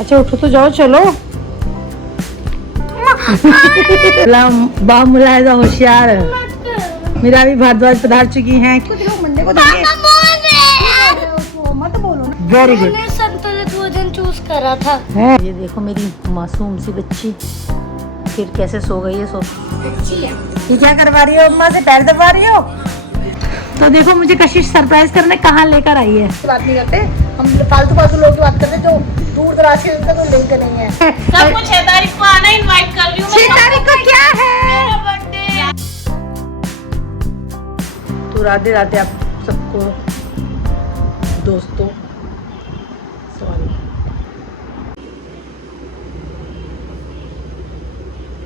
अच्छा उठो तो जाओ, चलो। बामुलायदा होशियार मेरा भी भारद्वाज पधार चुकी हैं। कुछ लोग मंडे को देंगे। मत बोलो ना। Very good. मैंने संतुलित भोजन चूज करा था। ये देखो मेरी मासूम सी बच्ची फिर कैसे सो गई है। ये क्या करवा रही हो? अम्मा से पैर दबा रही हो? तो देखो मुझे कशिश सरप्राइज करने कहाँ लेकर आई है। बात नहीं करते हम, फालतू लोग की बात करते जो दूर दराज के तो लिंक नहीं है। सबको 6 तारीख को आना, इनवाइट कर रही हूँ। 6 तारीख को क्या है? मेरा बर्थडे। तो राधे राधे आप सबको दोस्तों। सॉरी।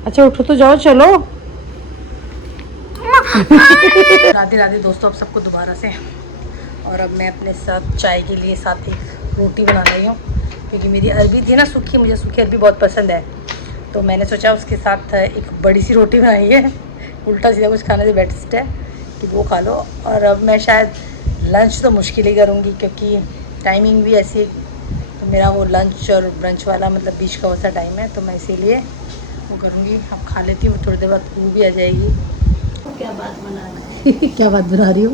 अच्छा उठो तो जाओ, चलो। राधे राधे दोस्तों आप सबको दोबारा से। और अब मैं अपने साथ चाय के लिए साथ ही रोटी बना रही हूँ, क्योंकि मेरी अरबी थी ना सूखी, मुझे सूखी अरबी बहुत पसंद है। तो मैंने सोचा उसके साथ एक बड़ी सी रोटी बनाई है। उल्टा सीधा कुछ खाने से बेस्ट है कि वो खा लो। और अब मैं शायद लंच तो मुश्किल ही करूँगी, क्योंकि टाइमिंग भी ऐसी, तो मेरा वो लंच और ब्रंच वाला मतलब बीच का वैसा टाइम है, तो मैं इसीलिए वो करूँगी। अब खा लेती हूँ, थोड़ी देर बाद वो भी आ जाएगी। क्या बात बना रही क्या बात बना रही हो?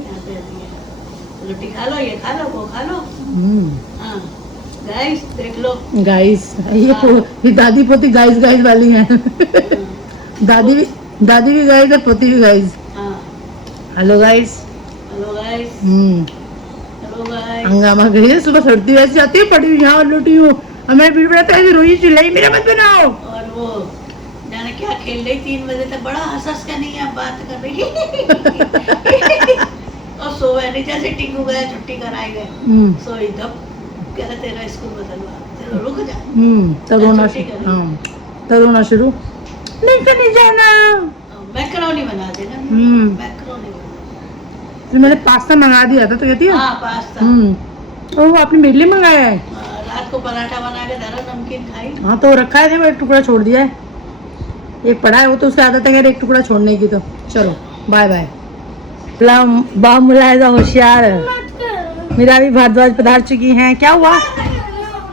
रोटी खा लो, ये खा लो, वो खा लो। हाँ गाइस देख लो। गाइस ये दादी पोती गाइस गाइस वाली है। दादी भी गाइस है, पोती भी गाइस। हाँ hello guys. Hello guys. Hello guys. हंगामा गई है, सुबह सर्दी वैसी आती है, पड़ी हुई यहाँ लौटी हूँ। हमें फिर बनाता है रोई चिल्लाई मेरा मत बनाओ। और वो जाने क्या खेल रही 3 बजे तक, बड़ा हंस का नहीं है बात कर रही। और सोए नहीं, जैसे टिंकू गया छुट्टी कराए गए सोई तब कह रहे तेरा स्कूल बदलवा, तेरा रुक जा। तब रोना शुरू। नहीं जाना। मैकरोनी बना देना। मैकरोनी बना। फिर मैंने पास्ता मंगा दिया था, तो कहती है हाँ पास्ता। वो आपने मेरे लिए मंगाया है। रात को पराठा बना के धरा, नमकीन खाई। हाँ तो रखा है, एक टुकड़ा छोड़ दिया है, एक पड़ा है, वो तो उसकी आदत है एक टुकड़ा छोड़ने की। तो चलो बाय बाय। बामुलायदा होशियार मेरा भी भारद्वाज पधार चुकी हैं। क्या हुआ?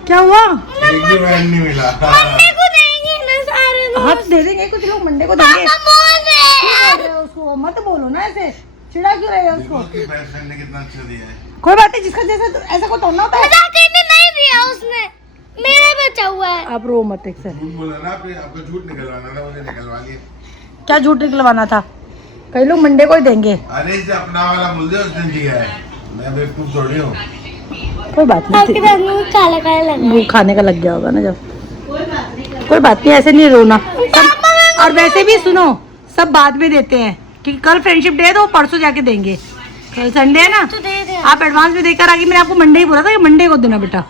क्या हुआ? एक भी बैंड नहीं मिला। मंडे को देंगे ना सारे दोस्त। हाँ दे देंगे, कुछ लोग मंडे को देंगे। उसको मत बोलो ना ऐसे, चिढ़ा क्यों रहे हो उसको? उसकी बेस्ट फ्रेंड ने कितना अच्छा दिया है। कोई बात नहीं, जिसका जैसा ऐसा कोई तोड़ना होता है। नहीं दिया उसने, मेरा बचा हुआ है। आप रो मत एक सर। झूठ बोला ना आपने, आपको झूठ निकलवाना था, मुझे निकलवा लिया। क्या झूठ निकलवाना था? कई लोग मंडे को ही देंगे। अरे इसे अपना वाला मुझे उस दिन दिया है, मैं बेवकूफ थोड़ी हूँ। कोई बात आपके नहीं, दांत में काला काला लगा वो खाने का लग गया होगा ना जब। कोई बात नहीं, ऐसे नहीं रोना। और वैसे भी सुनो, सब बाद में देते हैं, क्योंकि कल फ्रेंडशिप डे है तो वो परसों जाके देंगे। कल संडे है ना, तो दे दे। आप एडवांस में देकर आगे। मैंने आपको मंडे ही बोला था कि मंडे को देना बेटा।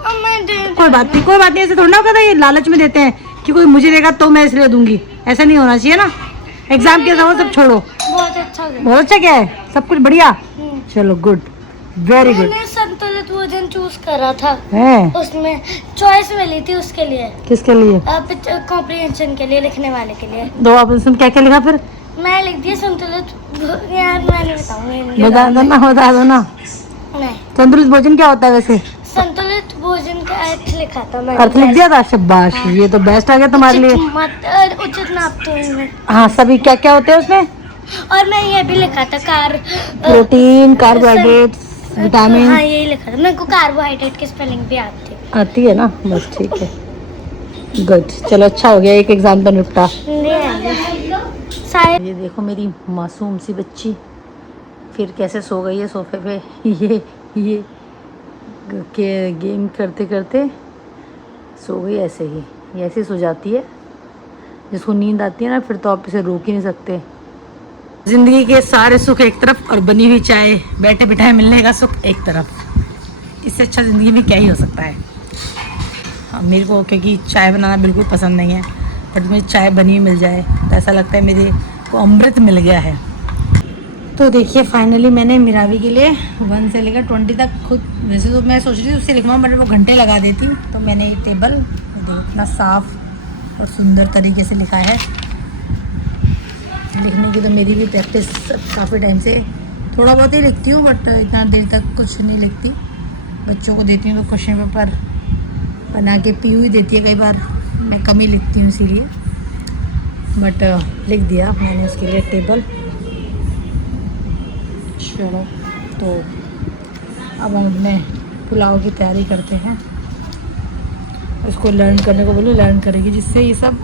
कोई बात नहीं, ऐसे थोड़ा ना कहता ये लालच में देते हैं कि कोई मुझे देगा तो मैं इसलिए दूंगी। ऐसा नहीं होना चाहिए ना। एग्जाम के समय सब छोड़ो। बहुत अच्छा गया। बहुत अच्छा क्या है, सब कुछ बढ़िया। चलो गुड, वेरी गुड। मैंने संतुलित भोजन चूज करा था, है उसमें चॉइस मिली थी उसके लिए, किसके लिए? कॉम्प्रिहेंशन के लिए, लिखने वाले के लिए। दो ऑप्शन क्या क्या लिखा फिर? मैं लिख दिया संतुलित यार मैं नहीं बताऊंगी। बता दो ना। नहीं, संतुलित भोजन क्या होता है वैसे? संतुलित भोजन का अर्थ लिखा था मैंने। अर्थ लिख दिया था? शाबाश, ये तो बेस्ट आ गया तुम्हारे लिए। उचित नापतोल में। हाँ, सभी क्या क्या होते हैं उसमें? और मैं ये भी लिखा था प्रोटीन, कार्बोहाइड्रेट्स, विटामिन। हाँ यही लिखा था। मेरे को कार्बोहाइड्रेट की स्पेलिंग भी आती है ना, बस ठीक है, गुड। चलो अच्छा हो गया, एक एग्जाम तो निपटा। शायद ये देखो मेरी मासूम सी बच्ची फिर कैसे सो गई है सोफे पे। ये के गेम करते करते सो गई ऐसे ही। ये ऐसे सो जाती है, जिसको नींद आती है ना फिर तो आप इसे रोक ही नहीं सकते। ज़िंदगी के सारे सुख एक तरफ और बनी हुई चाय बैठे बिठाए मिलने का सुख एक तरफ। इससे अच्छा ज़िंदगी में क्या ही हो सकता है। हाँ, मेरे को क्योंकि चाय बनाना बिल्कुल पसंद नहीं है, बट मुझे चाय बनी हुई मिल जाए तो ऐसा लगता है मेरे को अमृत मिल गया है। तो देखिए फाइनली मैंने मिरावी के लिए 1 से लेकर 20 तक खुद, वैसे तो मैं सोच रही थी उससे लिखवाऊँ बट वो घंटे लगा देती, तो मैंने ये टेबल इतना साफ और सुंदर तरीके से लिखा है। लिखने की तो मेरी भी प्रैक्टिस काफ़ी टाइम से, थोड़ा बहुत ही लिखती हूँ बट इतना देर तक कुछ नहीं लिखती। बच्चों को देती हूँ तो क्वेश्चन पेपर बना के पी हुई देती है कई बार, मैं कम ही लिखती हूँ इसीलिए, बट लिख दिया मैंने उसके लिए टेबल। चलो तो अब हम अपने पुलाव की तैयारी करते हैं। उसको लर्न करने को बोलो, लर्न करेगी, जिससे ये सब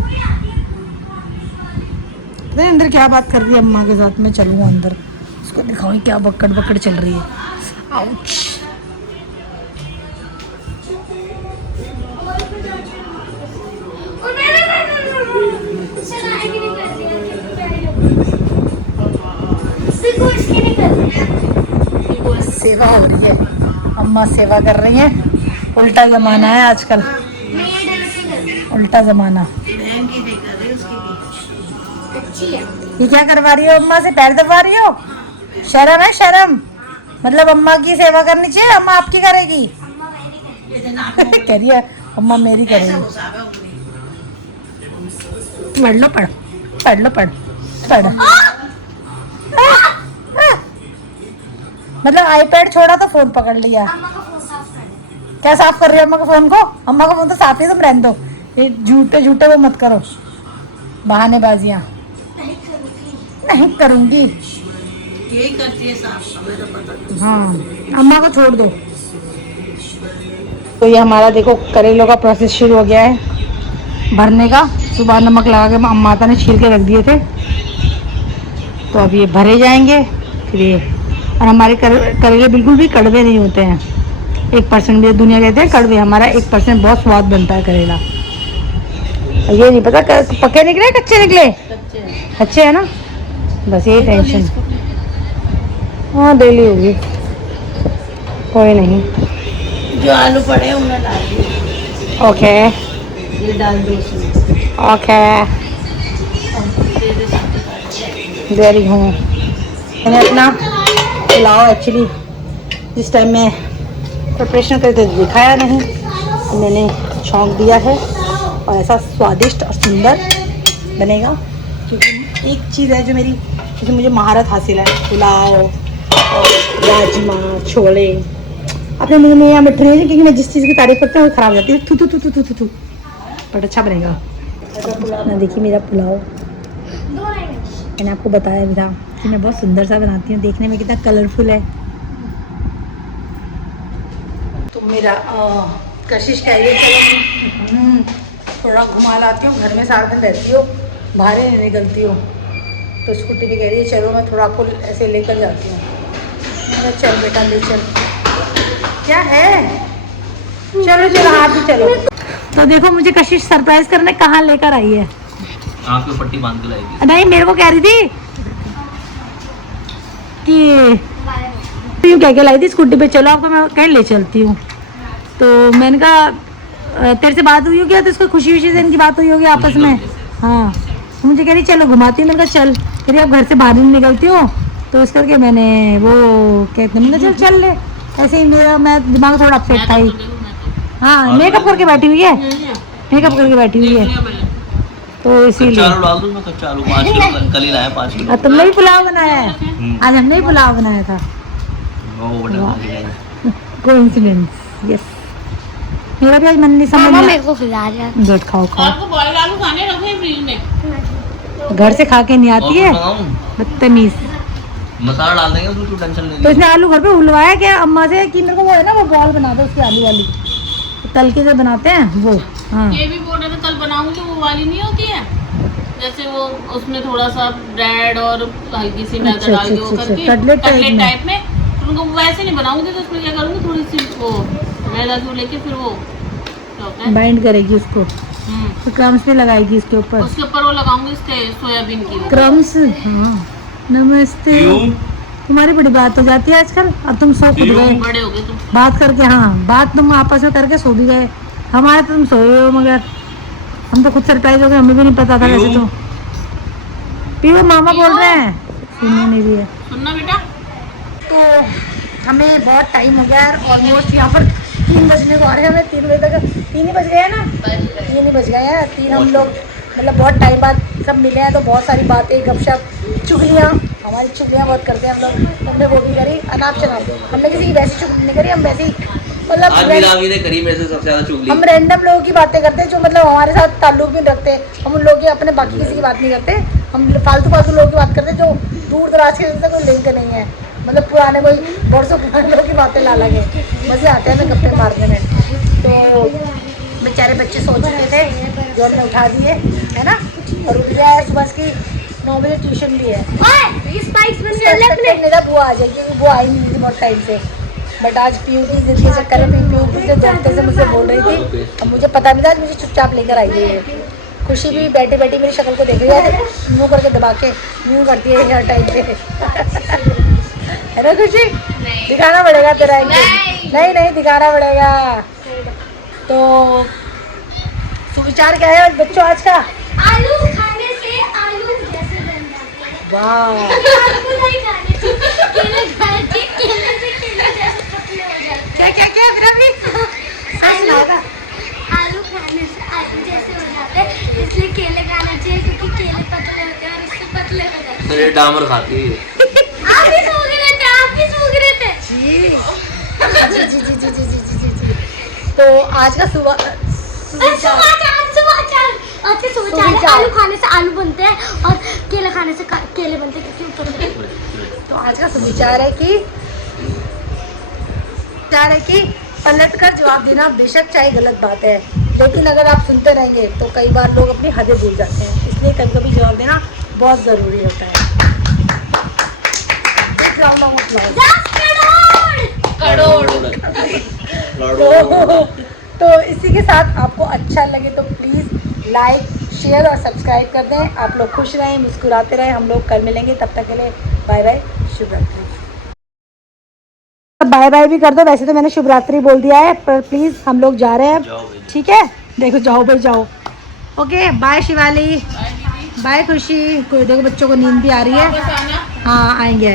पता है अंदर क्या बात कर रही है अम्मा के साथ। मैं चलूँगा अंदर, उसको दिखाऊँ क्या बकड़ बकड़ चल रही है। आउच। सेवा हो रही है, अम्मा सेवा कर रही है। उल्टा ज़माना है आजकल, उल्टा ज़माना। बहन की नहीं कर रही, उसकी की। ये क्या करवा रही हो अम्मा से? पैर दबा रही हो? शर्म है शर्म। मतलब अम्मा की सेवा करनी चाहिए, अम्मा आपकी करेगी। कह रही है अम्मा मेरी करेगी। पढ़ लो पढ़, पढ़ लो पढ़, पढ़। मतलब आईपैड छोड़ा तो फोन पकड़ लिया। क्या साफ कर रही हो अम्मा के फोन को? अम्मा का फोन तो साफ ही, तुम रहने दो। ये झूठे झूठे वो मत करो, बहानेबाजियाँ। नहीं करूँगी। यही करती है साफ, हमें तो पता। हाँ अम्मा को छोड़ दो। तो ये हमारा देखो करेलों का प्रोसेस शुरू हो गया है भरने का। सुबह नमक लगा के माता ने छील के रख दिए थे, तो अब ये भरे जाएंगे फिर ये। और हमारे करेले बिल्कुल भी कड़वे नहीं होते हैं, 1% भी। दुनिया कहते हैं कड़वे, हमारा 1% बहुत स्वाद बनता है करेला। ये नहीं पता पके निकले कच्चे निकले। अच्छे है ना, बस यही टेंशन। हाँ डेली होगी, कोई नहीं। जो आलू पड़े हैं उन्हें डाल दिए। ओके ये डाल दो उसमें। ओके, दे रही हूँ। मैंने अपना पुलाव एक्चुअली जिस टाइम में प्रिपरेशन करते दिखाया नहीं, मैंने छौंक दिया है और ऐसा स्वादिष्ट और सुंदर बनेगा। क्योंकि एक चीज़ है जो मेरी, जिसमें मुझे महारत हासिल है, पुलाव और राजमा छोले। अपने मुंह में या मिठू नहीं, क्योंकि मैं जिस चीज़ की तारीफ करती हूँ वो खराब हो जाती है। थू थू थू थू थू थू, बट अच्छा बनेगा। ना देखिए मेरा पुलाव, मैंने आपको बताया भी था कि मैं बहुत सुंदर सा बनाती हूँ, देखने में कितना कलरफुल है। तो मेरा कशिश कह रही है थोड़ा घुमा लाती हूँ, घर में सारा दिन रहती हो, बाहर ही नहीं निकलती हो, तो स्कूटी पे कह रही है चलो मैं थोड़ा आपको ऐसे लेकर जाती हूँ। मैंने चल बेटा ले चल। क्या है, चलो चलो आप भी चलो। तो देखो मुझे कशिश सरप्राइज करने कहाँ लेकर आई है। आँख पे पट्टी बांध के लाएगी। नहीं मेरे को कह रही थी कि यूँ कह के लाई थी स्कूटी पे चलो आपको मैं कहीं ले चलती हूँ। तो मैंने कहा तेरे से बात हुई होगी या तो इसको खुशी खुशी से इनकी बात हुई होगी आपस में। हाँ तो मुझे कह रही चलो घुमाती हूँ। मैंने कहा चल। कह रही आप घर से बाहर नहीं निकलती हो, तो इस करके मैंने वो कहते मैंने कहा चल चल ले। ऐसे ही मेरा मैं दिमाग थोड़ा अपसेट था ही। हाँ मेकअप करके बैठी हुई है, मेकअप करके बैठी हुई है, तो इसीलिए। आलू डाल दूँ मैं, कच्चा आलू 5 किलो कल ही लाया 5 किलो। तुमने भी पुलाव बनाया है आज? हमने भी पुलाव बनाया था। Coincidence, yes. मेरा भी आज मन नहीं समझ में। मेरे को खिला रहा। गुड, खाओ खाओ। आपको बॉइल्ड आलू खाने रखे फ्रिज में। घर से खा के नहीं आती है बदतमीज। मसाला डाल देंगे उसमें, टेंशन नहीं। तो इसने आलू घर पे उलवाया क्या अम्मा से कि मेरे को वो है ना वो बॉल बना दो उसकी आलू वाली, तल के जो बनाते हैं वो। हाँ ये भी बोल रहे थे कल बनाऊंगी, वो वाली नहीं होती है जैसे वो, उसमें थोड़ा सा ब्रेड और हल्की सी मैदा अच्छा, डाल के वो अच्छा, करके कटलेट कटलेट में। टाइप में। तो उनको वैसे नहीं बनाऊंगी, तो उसमें क्या करूंगी थोड़ी सी वो मैदा को लेके फिर वो क्या होता है बाइंड करेगी उसको, तो क्रम्स भी लगाएगी इसके ऊपर। उसके ऊपर वो लगाऊंगी इसके सोयाबीन की वो। क्रम्स। हाँ नमस्ते। तुम्हारी बड़ी बात हो जाती है आजकल। अब तुम सो खुद गए बड़े हो गए तुम। बात करके। हाँ बात तुम आपस में करके सो भी गए, हमारे तो तुम सोए हो, मगर हम तो खुद सरप्राइज हो गए, हमें भी नहीं पता था वैसे तो। पीओ मामा बोल रहे हैं, सुनने नहीं भी है। सुनना बेटा। तो हमें बहुत टाइम हो गया है, ऑलमोस्ट यहाँ पर 3 बजने को आ रहे हैं। हमें 3 बजे तक, 3 ही बज गए हैं ना, 3 ही बज गए हैं। 3 हम लोग मतलब बहुत टाइम बाद सब मिले हैं, तो बहुत सारी बातें गपशप चुगलियाँ, हमारी चुगलियाँ बहुत करते हैं हम लोग। हमने वो भी करी अनाप शनाप, हमने किसी की वैसी चुगली नहीं करी, हम वैसे ही मतलब आज मीरा ने करी मेरे से सबसे ज्यादा चुगली। हम रैंडम लोगों की बातें करते हैं जो मतलब हमारे साथ ताल्लुक भी नहीं रखते, हम उन लोगों की अपने बाकी किसी की बात नहीं करते, हम फालतू फालतू लोगों की बात करते हैं जो दूर दराज के जिनसे कोई लिंक नहीं है, मतलब पुराने कोई बरसों पुराने लोगों की बातें ला लगे, मज़े आते हैं हमें गप्पे मारने में। तो बेचारे बच्चे सो चुके थे जो हमने उठा दिए है ना, और उठ गया है सुबह की 9 बजे ट्यूशन भी है। मेरा बुआ आ जाएगी क्योंकि बुआ आई नहीं थी बहुत टाइम से, बट आज पीयू की जिद के चक्कर में पीयू पिछले 2 हफ्ते से मुझसे बोल रही थी, अब मुझे पता नहीं था, मुझे चुपचाप लेकर आई है। खुशी भी बैठी बैठी मेरी शक्ल को देख रही है, मुँह करके दबा के यूँ करती है हर टाइम पे है ना खुशी? दिखाना पड़ेगा तेरा एक दिन। नहीं दिखाना पड़ेगा। तो सुविचार क्या है बच्चों आज का? आलू खाने से आलू जैसे बन जाते हैं। वाह, आलू नहीं खाने से केले खाने से केले से केले जैसे पतले हो जाते हैं। क्या मेरा भी आलू खाने से आलू जैसे हो जाते हैं, इसलिए केले खाने चाहिए क्योंकि केले पतले होते हैं और इससे पतले हो जाते हैं। अरे डामर खाती है। आप भी सूख रहे थे जी। तो आज का सुविचार आलू खाने से आलू बनते हैं और केले खाने से केले बनते हैं क्योंकि ऊपर। तो आज का सुविचार है कि पलट कर जवाब देना बेशक चाहे गलत बात है, लेकिन अगर आप सुनते रहेंगे तो कई बार लोग अपनी हदें भूल जाते हैं, इसलिए कभी कभी जवाब देना बहुत ज़रूरी होता है। तो इसी के साथ आपको अच्छा लगे तो प्लीज़ लाइक शेयर और सब्सक्राइब कर दें। आप लोग खुश रहें, मुस्कुराते रहें। हम लोग कल मिलेंगे, तब तक के लिए बाय बाय, शुभ रात्रि। बाय बाय भी कर दो, वैसे तो मैंने शुभ रात्रि बोल दिया है, पर प्लीज़ हम लोग जा रहे हैं, ठीक है? देखो जाओ भाई जाओ। ओके बाय शिवाली, बाय खुशी। कोई देखो बच्चों को नींद भी आ रही है। हाँ आएंगे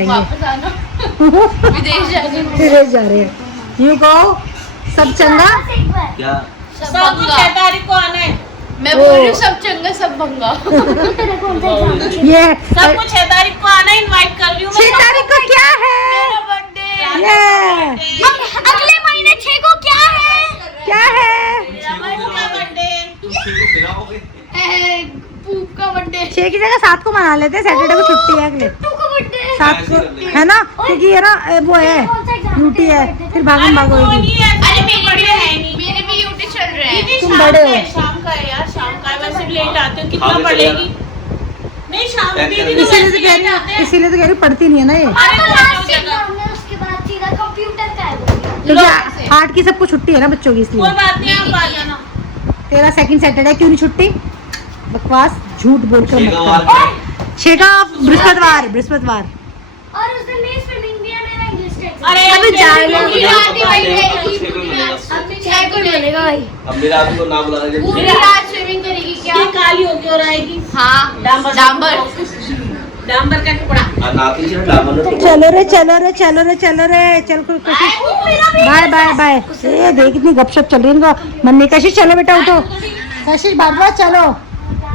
विदेश जा रहे हैं। यू कहो सब चंगा क्या? सब 6 तारीख को आना है। मैं बोल रही हूँ सब चंगा सब भंगा। ये सबको 6 तारीख को आना, इनवाइट कर रही हूँ। 6 तारीख को क्या है? ये अगले महीने 6 को क्या है? क्या है? पूप का बर्थडे। 6 की जगह 7 को मना लेते हैं, सैटरडे को छुट्टी है अगले 7 को, है ना? क्योंकि ये ना वो है ड्यूटी है, फिर भागम भाग होगी। अरे मेरी बर्थडे है नहीं, मेरे भी ड्यूटी चल रहा है। तुम बड़े हो। शाम का है यार, शाम का है, वैसे भी लेट आती हूँ। कितना पढ़ेगी? नहीं शाम दीदी तो इसीलिए वैसे तो कह लेट आते रही, हैं। इसीलिए तो कह रही पढ़ती नहीं है ना ये, उसके बाद सीधा कंप्यूटर का है। क्योंकि 8 की सबको छुट्टी है ना बच्चों की, कोई इसलिए। बात नहीं, आप आ जाना। तेरा सेकंड सैटरडे क्यों नहीं छुट्टी? बकवास झूठ बोलकर मत कर। 6 का बृहस्पतिवार। और उस दिन मेरी स्विमिंग भी है, मेरा इंग्लिश टेस्ट। अरे अभी जाएगा। अब 6 को मिलेगा भाई। अब मेरा आपको तो ना बुला रहे पूरी रात स्विमिंग करेगी क्या? काली होगी और आएगी। हाँ डांबर का टुकड़ा। नाती से डामर ने चलो रे चल खुशी। बाय। ये देख इतनी गपशप चल रही है इनका। मन्नी कशिश चलो बेटा उठो, कशिश बाबा चलो।